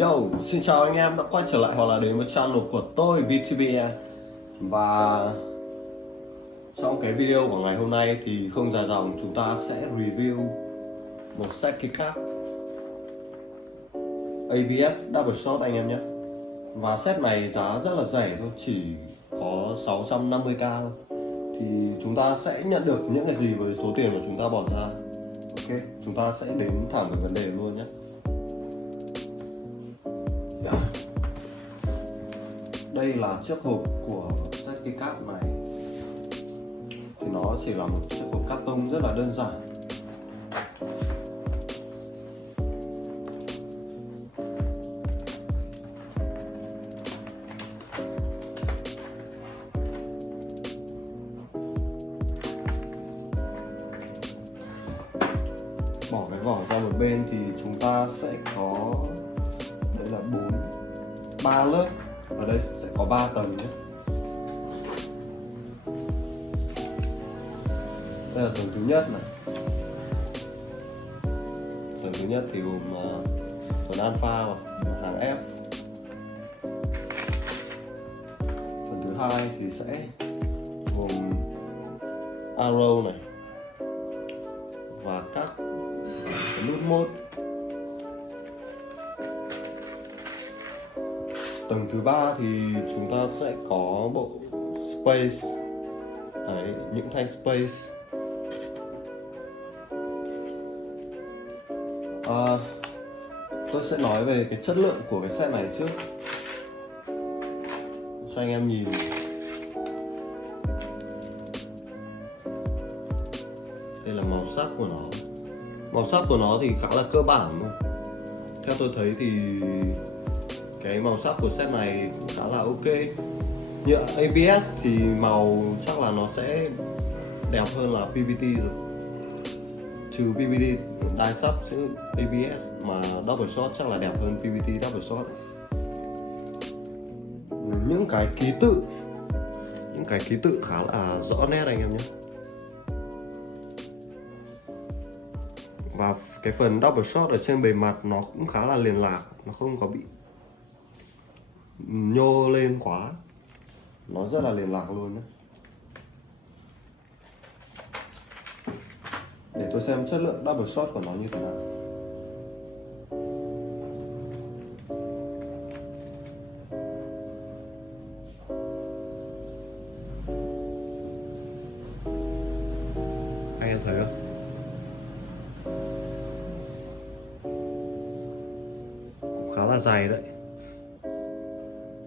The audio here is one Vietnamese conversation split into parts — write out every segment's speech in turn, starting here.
Yo, xin chào anh em đã quay trở lại hoặc là đến với channel của tôi B2B. Và trong cái video của ngày hôm nay thì không dài dòng, chúng ta sẽ review một set keycap ABS Double Shot anh em nhé. Và set này giá rất là rẻ thôi, chỉ có 650k thôi. Thì chúng ta sẽ nhận được những cái gì với số tiền của chúng ta bỏ ra. Ok, chúng ta sẽ đến thẳng với vấn đề luôn nhé. Đây là chiếc hộp của set keycap này. Thì nó chỉ là một chiếc hộp cát tông rất là đơn giản. Bỏ cái vỏ ra một bên thì chúng ta sẽ có, đây là 3 lớp. Ở đây sẽ có 3 tầng nhé. Đây là tầng thứ nhất này. Tầng thứ nhất thì gồm phần alpha và hàng F. Phần thứ hai thì sẽ gồm arrow này và các nút mode. Tầng thứ ba thì chúng ta sẽ có bộ space. Đấy, những thanh space. Tôi sẽ nói về cái chất lượng của cái set này trước cho anh em nhìn. Đây là màu sắc của nó. Màu sắc của nó thì khá là cơ bản thôi. Theo tôi thấy thì cái màu sắc của set này cũng khá là ok. Như ABS thì màu chắc là nó sẽ đẹp hơn là PVT rồi. Trừ PVT đai sub sẽ ABS, mà Double Shot chắc là đẹp hơn PVT Double Shot. Những cái ký tự khá là rõ nét anh em nhé. Và cái phần Double Shot ở trên bề mặt nó cũng khá là liền lạc, nó không có bị nhô lên quá, nó rất là liền lạc luôn đấy. Để tôi xem chất lượng Double Shot của nó như thế nào. Anh em thấy không? Cũng khá là dày đấy.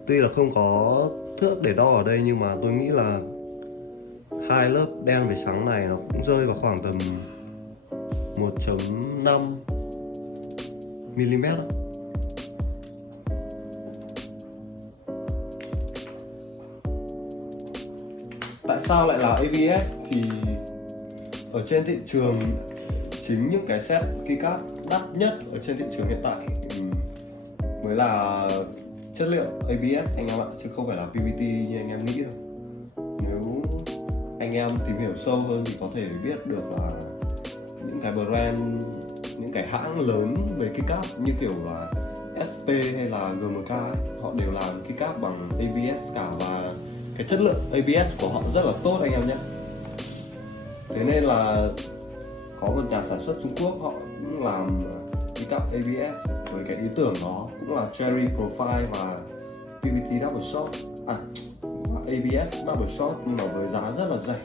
Tuy là không có thước để đo ở đây nhưng mà tôi nghĩ là hai lớp đen với trắng này nó cũng rơi vào khoảng tầm 1.5 mm. Tại sao lại là ABS? Thì ở trên thị trường, chính những cái set keycap đắt nhất ở trên thị trường hiện tại mới là chất liệu ABS anh em ạ, chứ không phải là PVT như anh em nghĩ đâu. Nếu anh em tìm hiểu sâu hơn thì có thể biết được là những cái brand, những cái hãng lớn về keycap như kiểu là SP hay là GMK ấy, họ đều làm keycap bằng ABS cả, và cái chất lượng ABS của họ rất là tốt anh em nhé. Thế nên là có một nhà sản xuất Trung Quốc họ cũng làm keycap ABS với cái ý tưởng đó cũng là Cherry Profile và PVT Double Shot, ABS Double Shot, nhưng mà với giá rất là rẻ,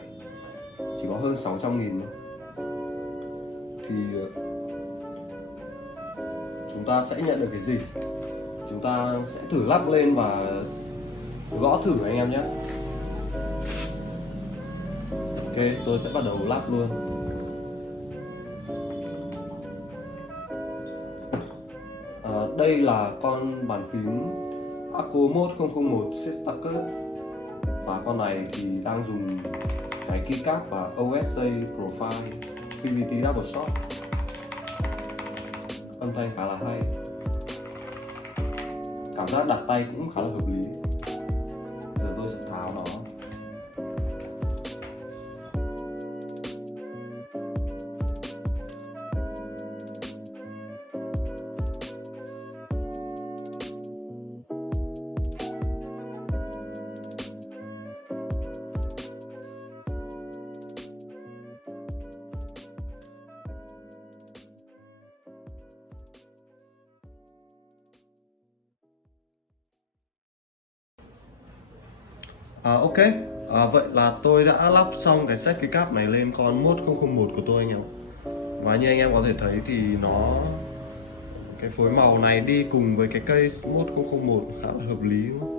chỉ có hơn 600.000 thôi. Thì chúng ta sẽ nhận được cái gì? Chúng ta sẽ thử lắp lên và gõ thử anh em nhé. Ok, tôi sẽ bắt đầu lắp luôn. Đây là con bàn phím Acomod 001 Sistacus, và con này thì đang dùng cái keycap và OSA Profile PVT Double Shot. Âm thanh khá là hay, cảm giác đặt tay cũng khá là hợp lý. Giờ tôi sẽ tháo nó. Ok, vậy là tôi đã lắp xong cái set keycap này lên con Mode 001 của tôi anh em. Và như anh em có thể thấy thì cái phối màu này đi cùng với cái cây Mode 001 khá là hợp lý đúng không?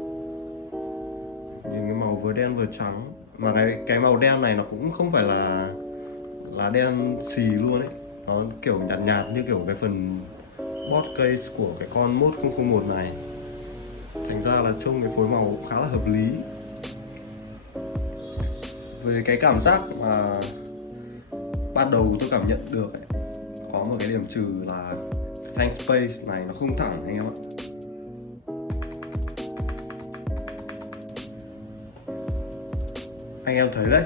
Nhìn cái màu vừa đen vừa trắng, mà cái màu đen này nó cũng không phải là đen xì luôn ấy, nó kiểu nhạt nhạt như kiểu cái phần bot case của cái con Mode 001 này, thành ra là trông cái phối màu khá là hợp lý. Về cái cảm giác mà ban đầu tôi cảm nhận được ấy, có một cái điểm trừ là tank space này nó không thẳng anh em ạ. Anh em thấy đấy,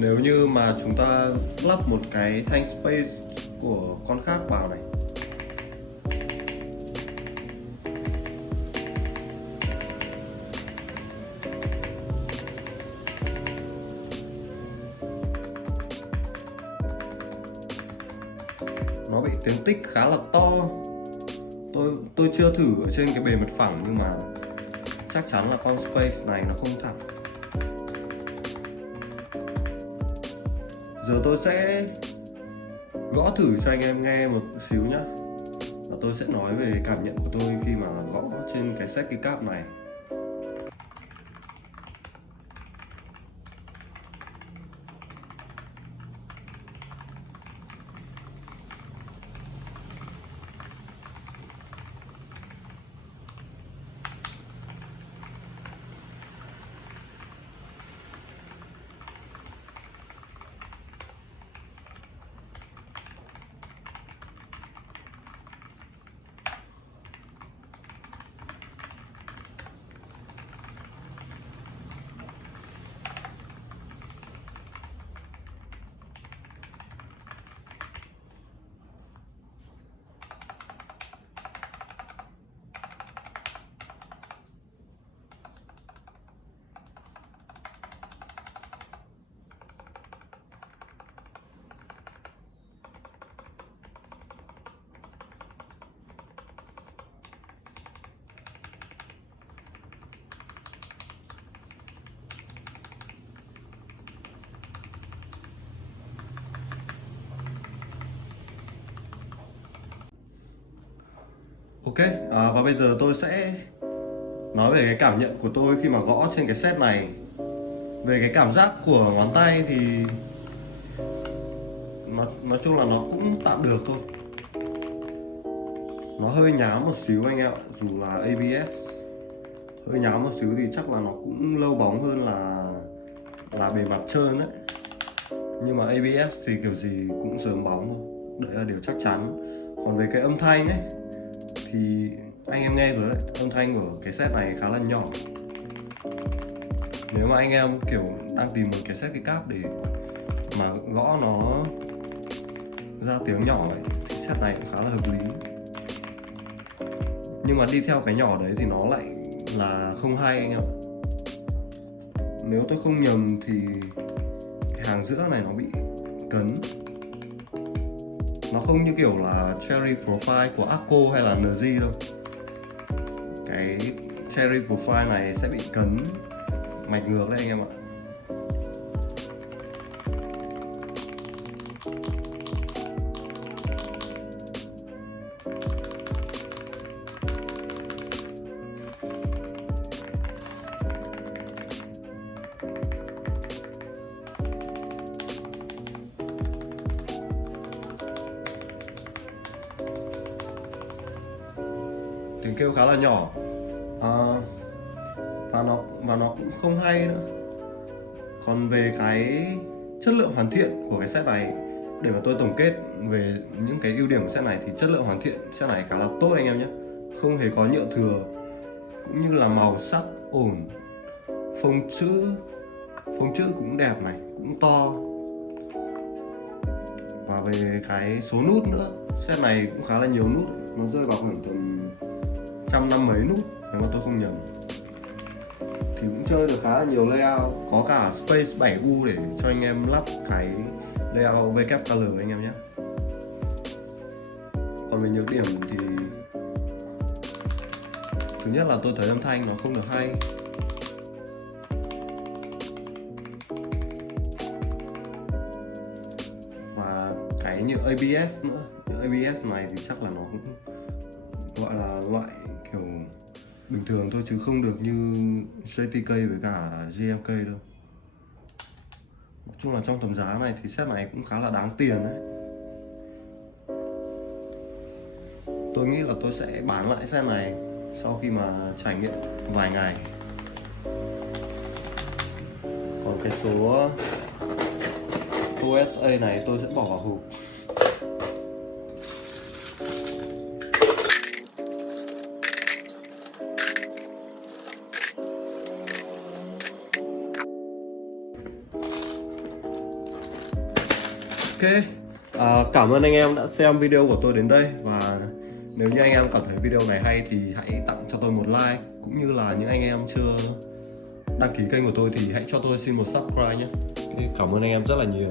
nếu như mà chúng ta lắp một cái tank space của con khác vào này, nó bị tiếng tích khá là to. Tôi chưa thử ở trên cái bề mặt phẳng, nhưng mà chắc chắn là con space này nó không thẳng. Giờ tôi sẽ gõ thử cho anh em nghe một xíu nhé, và tôi sẽ nói về cảm nhận của tôi khi mà gõ trên cái set keycap này. Ok, và bây giờ tôi sẽ nói về cái cảm nhận của tôi khi mà gõ trên cái set này. Về cái cảm giác của ngón tay thì nói chung là nó cũng tạm được thôi. Nó hơi nhám một xíu anh em ạ, dù là ABS hơi nhám một xíu thì chắc là nó cũng lâu bóng hơn là bề mặt trơn đấy. Nhưng mà ABS thì kiểu gì cũng sớm bóng thôi, đấy là điều chắc chắn. Còn về cái âm thanh ấy thì anh em nghe rồi đấy, âm thanh của cái set này khá là nhỏ. Nếu mà anh em kiểu đang tìm một cái set keycap để mà gõ nó ra tiếng nhỏ ấy, thì set này cũng khá là hợp lý. Nhưng mà đi theo cái nhỏ đấy thì nó lại là không hay anh em ạ. Nếu tôi không nhầm thì cái hàng giữa này nó bị cấn. Nó không như kiểu là Cherry Profile của Akko hay là NG đâu. Cái Cherry Profile này sẽ bị cấn mạch ngược đấy anh em ạ. Tiếng kêu khá là nhỏ, và nó cũng không hay nữa. Còn về cái chất lượng hoàn thiện của cái set này, để mà tôi tổng kết về những cái ưu điểm của set này thì chất lượng hoàn thiện set này khá là tốt anh em nhé. Không hề có nhựa thừa, cũng như là màu sắc ổn, phông chữ cũng đẹp này, cũng to. Và về cái số nút nữa, set này cũng khá là nhiều nút, nó rơi vào khoảng tầm 150 mấy nút nếu mà tôi không nhầm. Thì cũng chơi được khá là nhiều layout, có cả Space 7U để cho anh em lắp cái layout VK Color anh em nhé. Còn về nhược điểm thì thứ nhất là tôi thấy âm thanh nó không được hay. và cái như ABS nữa. Như ABS này thì chắc là nó cũng gọi là loại kiểu bình thường thôi chứ không được như JTK với cả GMK đâu. Nói chung là trong tầm giá này thì set này cũng khá là đáng tiền đấy. Tôi nghĩ là tôi sẽ bán lại set này sau khi mà trải nghiệm vài ngày. Còn cái số USA này tôi sẽ bỏ vào hộp. Ok, cảm ơn anh em đã xem video của tôi đến đây. Và nếu như anh em cảm thấy video này hay thì hãy tặng cho tôi một like. Cũng như là những anh em chưa đăng ký kênh của tôi thì hãy cho tôi xin một subscribe nhé. Cảm ơn anh em rất là nhiều.